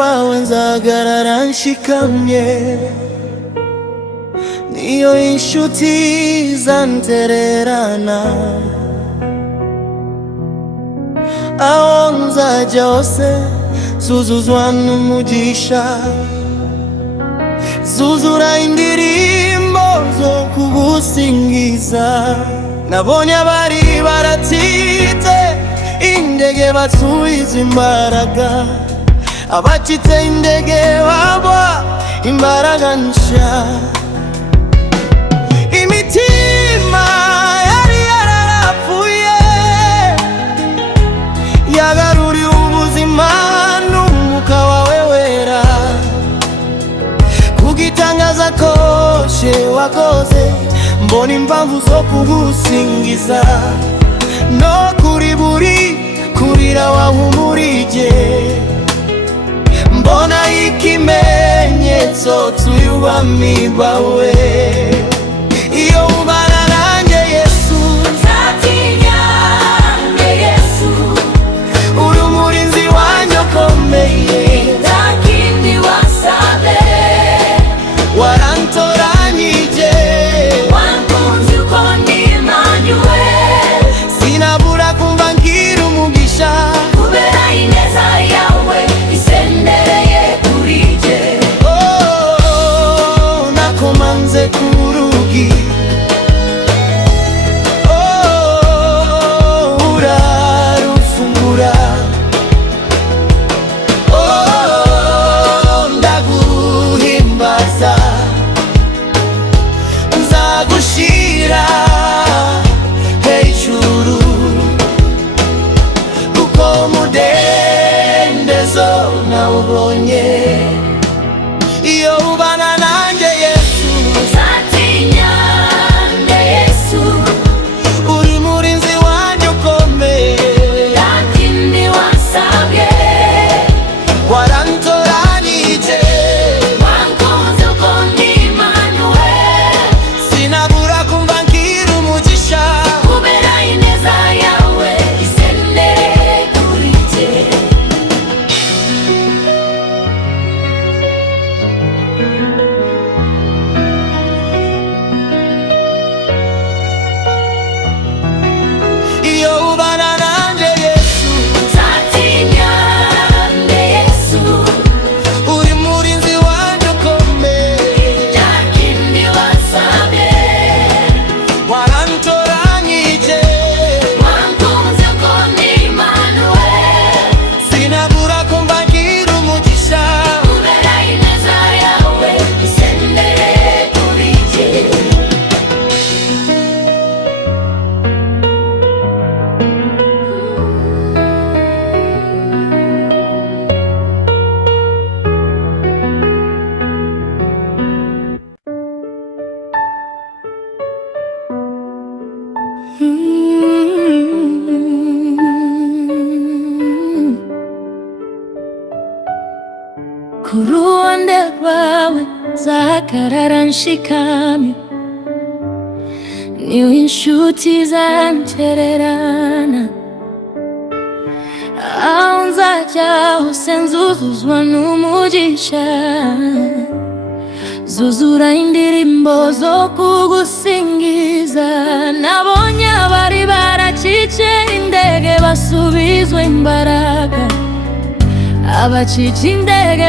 bawe nzahagarara nshikamye, niyo inshuti zantererana. Aho nzajya hose zuzuzwa n'umugisha, zuzura indirimbo zo kugusingiza. Nabonye abari baratite indege basubiza imbaraga, abacitse indege bagwa imbaraga nshya. Imitima yari yarapfuye yagaruriye ubuzima n'umwuka wawe wera. Kugitangaza koshe wakoze, mbona impamvu zo kugusingiza. No kuri buri kurira wahumurije, mbona ikimenyetso cy'ubwami bwawe. Iyo ubana nanjye Yesu, nzatinya nde Yesu, uri umurinzi wanjye ukomeye. nta kindi wasabye, warantoranyije, wankunze uko ndi Emmanuel. sinabura kumva ngira umugisha, kubera ineza yawe isendereye kuri jye. oh, nakomanze ku rugi, oh, urarufungura, oh, ndaguhimbaza, nzagushira hejuru, kuko umudendezo nawubonye. Iyo ubana nanjye Yesu, nzatinya nde Yesu, uri umurinzi wanjye ukomeye. nta kindi wasabye, Warantoranyije, wankunze uko ndi Emmanuel. sinabura kumva ngira umugisha, kubera ineza yawe isendereye kuri jye. iyo ubana nanjye Yesu, nzatinya nde Yesu, uri umurinzi wanjye ukomeye. nta kindi wasabye, Warantoranyije, wankunze uko ndi Emmanuel. sinabura kumva ngira umugisha, kubera ineza yawe isendereye kuri jye. Ku ruhande rwawe nzahagarara nshikamye, niwe inshuti zantererana. Aho nzajya hose nzuzuzwa n'umugisha, zuzura indirimbo zo kugusingiza. Nabonye abari baracitse indege basubizwa imbaraga, abacitse indege